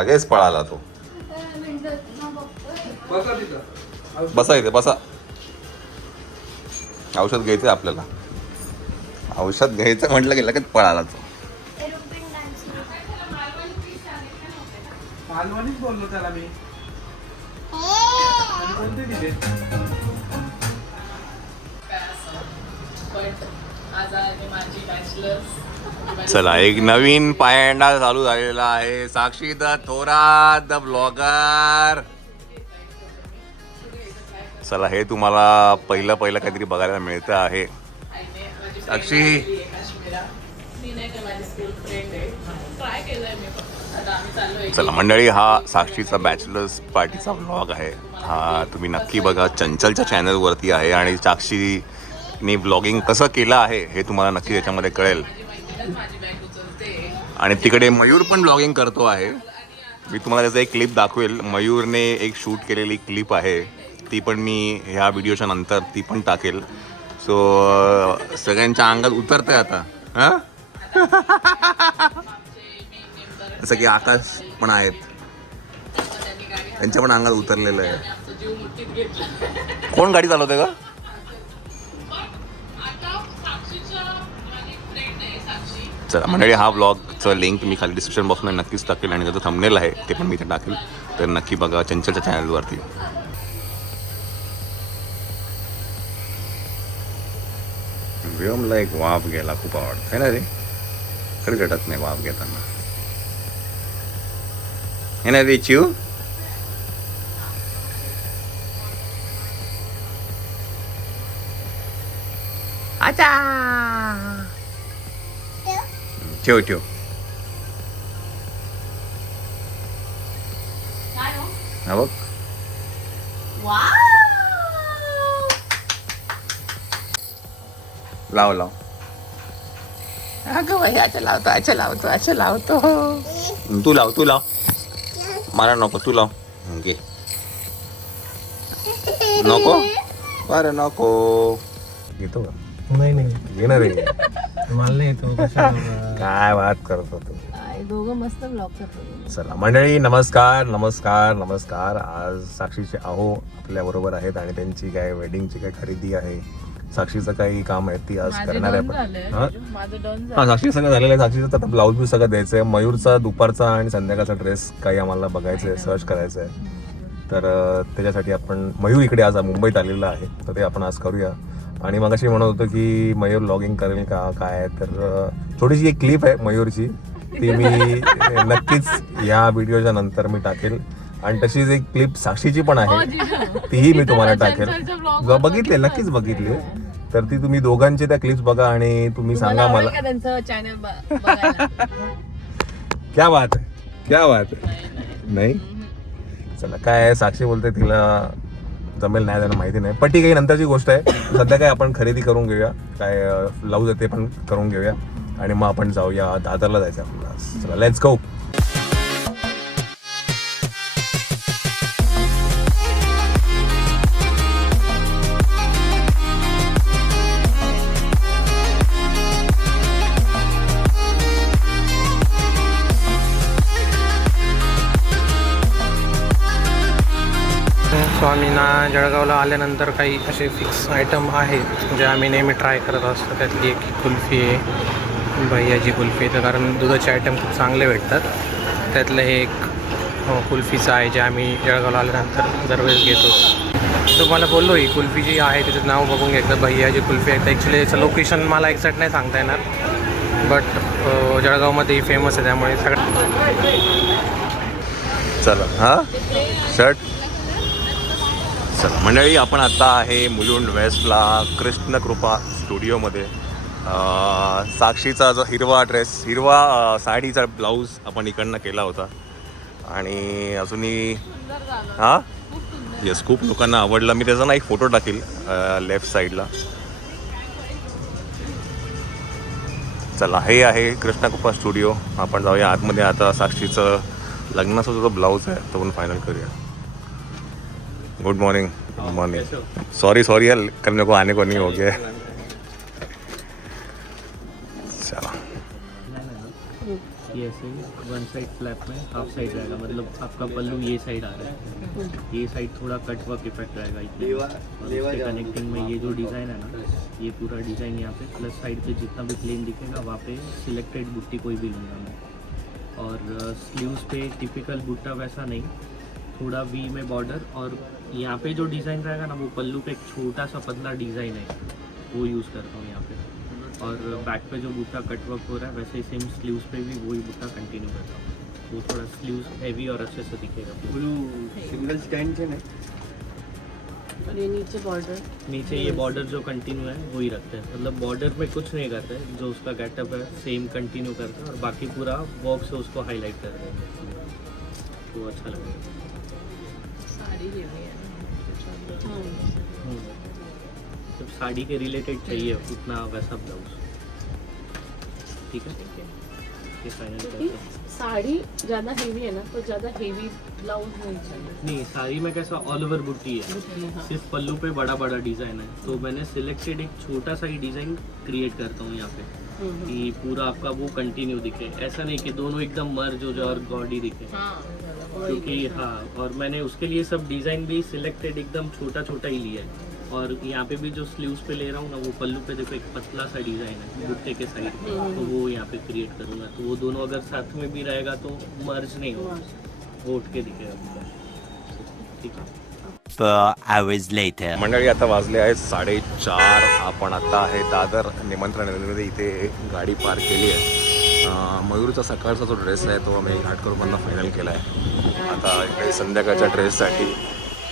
लगेच पळाला तो. बसा इथे बसा. औषध घ्यायचं आपल्याला. औषध घ्यायचं म्हटलं की लगेच पळाला तो. मालवणीच बोललो त्याला मी. कोणते दिले? चला एक नवीन पायंडा चालू झालेला आहे. साक्षी द थोरात द ब्लॉगर. चला हे तुम्हाला पहिलं काहीतरी बघायला मिळतं आहे. साक्षी चला मंडळी, हा साक्षीचा बॅचलर्स पार्टीचा व्लॉग आहे. हा तुम्ही नक्की बघा. चंचलच्या चॅनलवरती आहे आणि साक्षीने व्लॉगिंग कसं केलं आहे हे तुम्हाला नक्की त्याच्यामध्ये कळेल. आणि तिकडे मयूर पण व्लॉगिंग करतो आहे. मी तुम्हाला त्याचा एक क्लिप दाखवेल. मयूरने एक शूट केलेली क्लिप आहे, ती पण मी ह्या व्हिडिओच्या नंतर ती पण टाकेल. सो सगळ्यांच्या अंगात उतरतंय आता. हां जसं की आकाश पण आहेत, त्यांच्या पण अंगात उतरलेलं आहे. कोण गाडी चालवते का? चला मंडळी, हा व्लॉगचं लिंक मी खाली डिस्क्रिप्शन बॉक्समध्ये नक्कीच टाकेल आणि त्याचं थंबनेल आहे ते पण मी इथे टाकेल. तर नक्की बघा चंचलच्या चॅनलवरती. व्योमला एक वाफ घ्यायला खूप आवडतं आहे ना रे. खरं घटत नाही वाफ घेताना है ना रे चिव. अच्छा ठेव ठेव. हा बघ. लाव लाव. अगं बाई अच्छा लावतो. तू लाव. मला नको, तू लाव. घे. नको बरं नको. घेतो का? नाही घेणार रे. मला नाही येतो. काय बात करतो तू. दोघं मस्त ब्लॉग करतो. चला मंडळी, नमस्कार. आज साक्षीचे आहो आपल्या बरोबर आहेत आणि त्यांची काय वेडिंगची काय खरेदी आहे, साक्षीचं काही काम आहे ती आज करणार आहे. हा साक्षी सगळं झालेलं आहे. साक्षीचं आता ब्लाऊज बी सगळं द्यायचं आहे. मयूरचा दुपारचा आणि संध्याकाळचा ड्रेस काही आम्हाला बघायचं आहे, सर्च करायचं आहे. तर त्याच्यासाठी आपण मयूर इकडे आज मुंबईत आलेला आहे, तर ते आपण आज करूया. आणि मगाशी म्हणत होतो की मयूर व्लॉगिंग करेल का काय, तर थोडीशी एक क्लिप आहे मयूरची, ती मी नक्कीच या व्हिडिओच्या नंतर मी टाकेल. आणि तशीच एक क्लिप साक्षीची पण आहे, तीही मी तुम्हाला टाकेल. बघितले नक्कीच बघितली, तर ती तुम्ही दोघांचे त्या क्लिप्स बघा आणि तुम्ही सांगा मला. क्या बात आहे. नाही चला काय आहे, साक्षी बोलते तिला जमेल नाही त्यांना माहिती नाही, पण ती काही नंतरची गोष्ट आहे. सध्या काय आपण खरेदी करून घेऊया, काय ब्लाऊज आहे ते पण करून घेऊया आणि मग आपण जाऊया. दादरला जायचं आपल्याला. चला लेट्स गो. सो आम्ही ना जळगावला आल्यानंतर काही असे फिक्स आयटम आहेत जे आम्ही नेहमी ट्राय करत असतो. त्यातली एक कुल्फी आहे, भैयाची कुल्फी आहे, तर कारण दुधाचे आयटम खूप चांगले भेटतात. त्यातलं हे एक कुल्फीचं आहे जे आम्ही जळगावला आल्यानंतर दरवेळेस घेतो. तुम्हाला बोललो ही कुल्फी जी आहे त्याचं नाव बघून घ्या, भैयाची कुल्फी आहे. ॲक्च्युली याचं लोकेशन मला एक्झॅक्ट नाही सांगता येणार, बट जळगावमध्ये ही फेमस आहे, त्यामुळे सगळं. चला हां शर्ट. चला मंडळी, आपण आता आहे मुलुंड वेस्टला कृष्णकृपा स्टुडिओमध्ये. साक्षीचा जो हिरवा साडीचा ब्लाऊज आपण इकडनं केला होता आणि अजूनही हां येस खूप लोकांना आवडला. मी त्याचा ना एक फोटो टाकेल लेफ्ट साईडला. चला हे आहे कृष्णकृपा स्टुडिओ. आपण जाऊया आतमध्ये. आता साक्षीचं लग्नाचा जो ब्लाऊज आहे तो पण फायनल करूया. Good morning. सॉरी यार, कल मेरे को आने को नहीं हो गया. चला ये ऐसे ही वन साइड फ्लैप में हाफ साइड रहेगा, मतलब आपका पल्लू ये साइड आ रहा है, ये साइड थोड़ा कट वर्क इफेक्ट रहेगा इसमें। और उसके कनेक्टिंग में ये जो डिज़ाइन है ना, ये पूरा डिज़ाइन यहाँ पे प्लस साइड पे जितना भी प्लेन दिखेगा वहाँ पे सिलेक्टेड बुट्टी कोई भी लूँगा मैं। और स्लीव्स पे टिपिकल बुट्टा वैसा नहीं, थोड़ा वी में बॉर्डर, और यहाँ पे जो डिज़ाइन रहेगा ना वो पल्लू पे एक छोटा सा पतला डिज़ाइन है, वो यूज़ करता हूँ यहाँ पे। और बैक पे जो बूटा कट वर्क हो रहा है वैसे ही सेम स्लीव्स पे भी वही बूटा कंटिन्यू करता हूँ, वो थोड़ा स्लीव्स हेवी और अच्छे से दिखेगा। सिंगल स्टैंड છે ને और ये नीचे बॉर्डर, नीचे ये बॉर्डर जो कंटिन्यू है वही रखते हैं, मतलब बॉर्डर में कुछ नहीं करते हैं, जो उसका गेटअप है सेम कंटिन्यू करते हैं, और बाकी पूरा वर्क से उसको हाईलाइट करते हैं, वो अच्छा लगेगा। साड़ी हेवी है। जब साड़ी के रिलेटेड चाहिए उतना वैसा ब्लाउज, ठीक है, ये फाइनल करते हैं। साड़ी ज़्यादा हेवी है ना, तो ज़्यादा हेवी ब्लाउज नहीं चाहिए। नहीं, साड़ी में कैसा ऑल ओवर बुट्टी है, हाँ। सिर्फ पल्लू पे बड़ा बड़ा डिज़ाइन है, तो मैंने सिलेक्टेड एक छोटा सा ही डिज़ाइन क्रिएट करता हूँ यहाँ पे कि पूरा आपका वो कंटिन्यू दिखे, ऐसा नहीं कि दोनों एकदम मर्ज हो जाए और गॉडी दिखे। क्योंकि हाँ, और मैंने उसके लिए सब डिज़ाइन भी सिलेक्टेड एकदम छोटा छोटा ही लिया है। और यहाँ पे भी जो स्लीव्स पे ले रहा हूँ ना, वो पल्लू पे देखो एक पतला सा डिज़ाइन है बुट्टे के साइड पे, तो वो यहाँ पे क्रिएट करूँगा, तो वो दोनों अगर साथ में भी रहेगा तो मर्ज नहीं होगा, वो उठ के दिखेगा, ठीक है। 4 hours later. मंडळी आता वाजले आहेत 4:30. आपण आता आहे दादर निमंत्रण रेल्वेमध्ये इथे गाडी पार्क केली आहे. मयूरचा सकाळचा जो ड्रेस आहे तो आम्ही घाटकोपरमधनं फायनल केला आहे. आता इकडे संध्याकाळच्या ड्रेससाठी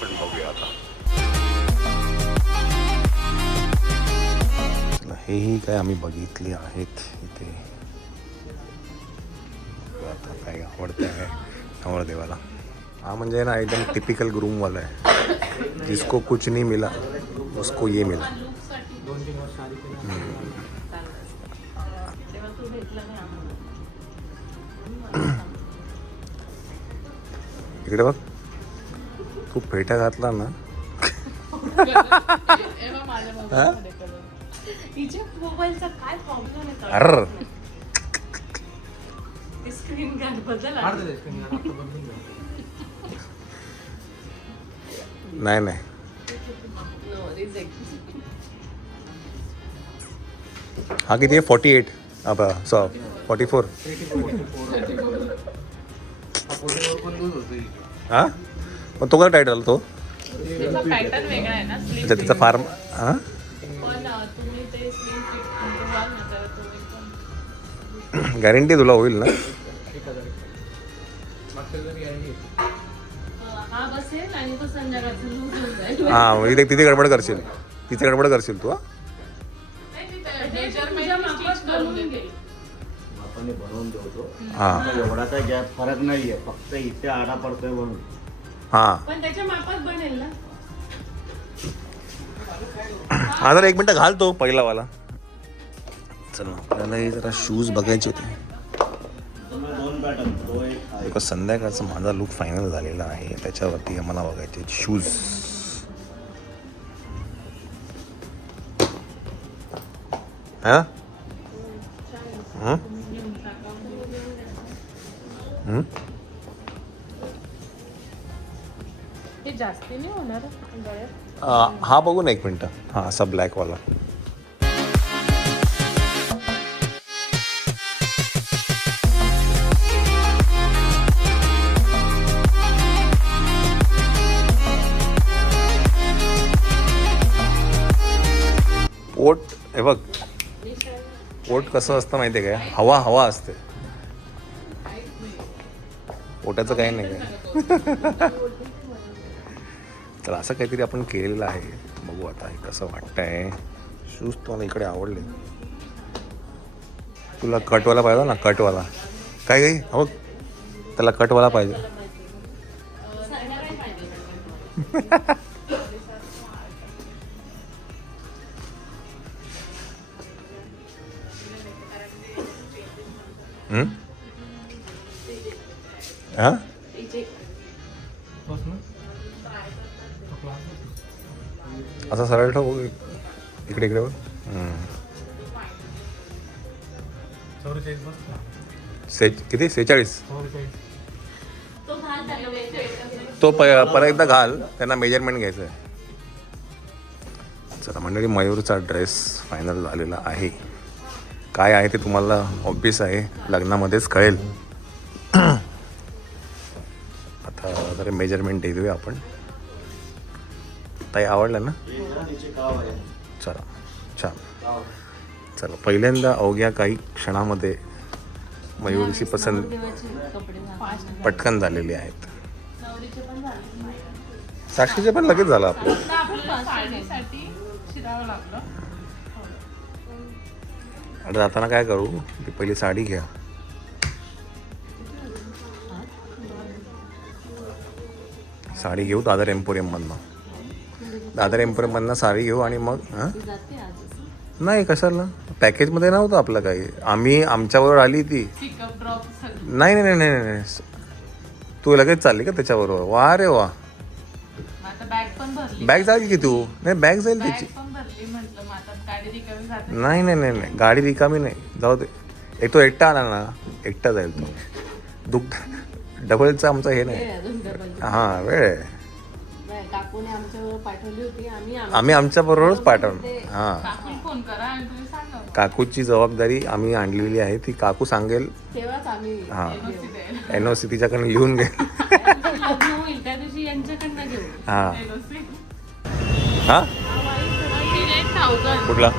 पण बघूया आता. हेही काय आम्ही बघितली आहेत इथे. आता काय आवडतं आहे नवरदेवाला. हाँ म्हणजे ना एकदम टिपिकल ग्रूम वाला है, जिसको कुछ नहीं मिला उसको ये मिला. इकडे बघ, तू फेटा घातला ना. अर स्क्रीन गार्ड बदल नाही नाही हा किती आहे 48 आता 44 हा मग तो काय टाईट झाला तो पॅटर्न वेगळा आहे ना अच्छा त्याचा फार्म हा पण तुम्ही ते स्लीव फिट व्हाल ना तर तो एकदम गॅरंटी तुला होईल ना. हा बसेल आणि तो संध्याकाळचं लूज होऊन जाईल. हा म्हणजे तिथे गडबड करशील, तिथे गडबड करशील तू. आपण बनवून देतो, हा एवढाचा गॅप फरक नाहीये, फक्त इथे आडा पडतोय म्हणून. हा पण त्याच्या मापात बनेल ना. हा जरा 1 मिनिट घालतो पहिला वाला. चल आपल्याला हे जरा शूज बघायचे होते. दोन पॅटर्न, तो एक आहे. बिकॉज संध्याकाळचा माझा लुक फायनल झालेला आहे, त्याच्यावरती आम्हाला बघायचे शूज. हा हे जास्ती नाही होणार गळ्यात. हा बघू ना 1 मिनिट. हा असा ब्लॅकवाला. पोट हे बघ, पोट कसं असतं माहिती आहे काय, हवा हवा असते. पोटाचं काही नाही काय. तर असं काहीतरी आपण केलेलं आहे. बघू आता हे कसं वाटतंय. शूज तुम्हाला इकडे आवडले. तुला कटवाला पाहिजे ना, कटवाला काय काही हो, त्याला कटवाला पाहिजे. हा असं सरळ ठेव इकडे इकडे. किती 46? तो घाल त्याला वेगळं. तो परत एकदा घाल, त्यांना मेजरमेंट घ्यायचं आहे. चला मंडळी, मयूरचा ड्रेस फायनल झालेला आहे. काय आहे ते तुम्हाला ऑब्वियस आहे, लग्नामध्येच कळेल. आता जरा मेजरमेंट देऊया आपण. ताई आवडलं ना? चला छान. चला पहिल्यांदा अवघ्या काही क्षणामध्ये मयूरची पसंत पटकन झालेली आहेत. नवरीचे पण झाले. साक्षीचे पण लगेच झालं आपलं. आपल्याला साडीसाठी शिरावं लागलं. आता जाताना काय करू, ती पहिली साडी घ्या. साडी घेऊ दादर एम्पोरियममधनं. दादर एम्पोरियममधनं साडी घेऊ आणि मग हां नाही कशाला, पॅकेजमध्ये नव्हतं आपलं काही. आम्ही आमच्याबरोबर आली ती. पिकअप ड्रॉप सगळं. नाही नाही नाही नाही, तू लगेच चालली का त्याच्याबरोबर? वा रे वा. आता बॅग पण भरली. बॅग जाईल की तू? नाही बॅग जाईल बॅग त्याची. पण भरली म्हटलं, मग आता गाडी रिकामी जाते. नाही नाही नाही नाही, गाडी रिकामी नाही, जाऊ दे. एक तो एकटा आला ना, एकटा जाईल तो. डबलचं आमचं हे नाही. हां वेळ आहे. काकूने आमच्याबरोबर पाठवली होती. आम्ही आमच्याबरोबरच पाठवून. हां काकूला फोन करा आणि तुम्ही सांगा. काकूची जबाबदारी आम्ही आणलेली आहे. ती काकू सांगेल. तेव्हाच आम्ही हां NOC द्यायला. NOC तिच्याकडे लिहून घे. लग्न होईल त्या दिवशी यांच्याकडनं घेऊ. हां NOC. हां 38,000. कुठला?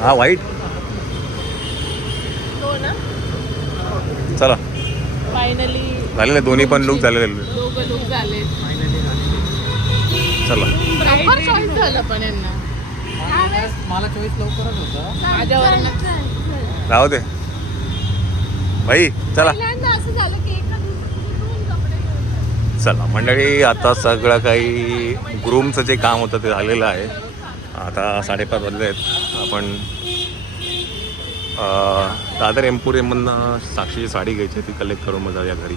हा व्हाईट. हो ना. चला फायनली झालेले दोन्ही पण लुक झालेले. दोघं लुक झाले. चला लवकर चॉईस झालं पण यांना. मला चॉईस लवकरच होतं. माझ्यावर राहू दे भाई. चला असं झालं की एका दिवसात कपडे घेऊन. चला मंडळी, आता सगळं काही ग्रूमचं जे काम होतं ते झालेलं आहे. आता 5:30 वाजले आहेत. आपण दादर एम्पोरियममधनं साक्षीची साडी घ्यायची, ती कलेक्ट करून मग जाऊया घरी.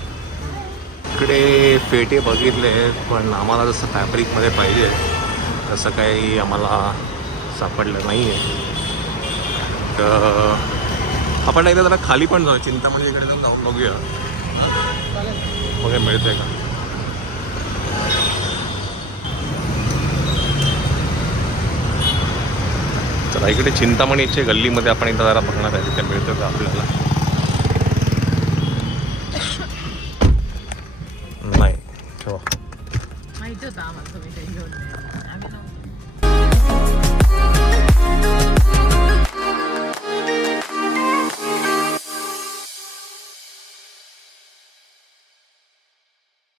इकडे फेटे बघितले पण आम्हाला जसं फॅब्रिकमध्ये पाहिजे तसं काही आम्हाला सापडलं नाही आहे. तर आपण एकदा जरा खाली पण जाऊ, चिंतामणी इकडे जाऊन बघूया बघा मिळतंय का. चला इकडे चिंतामणीच्या गल्लीमध्ये आपण एकदा जरा बघणार आहे, तिथे मिळतं का आपल्याला. नाही ठेवा. माहिती होतं आम्हाला तुम्ही काही घेऊन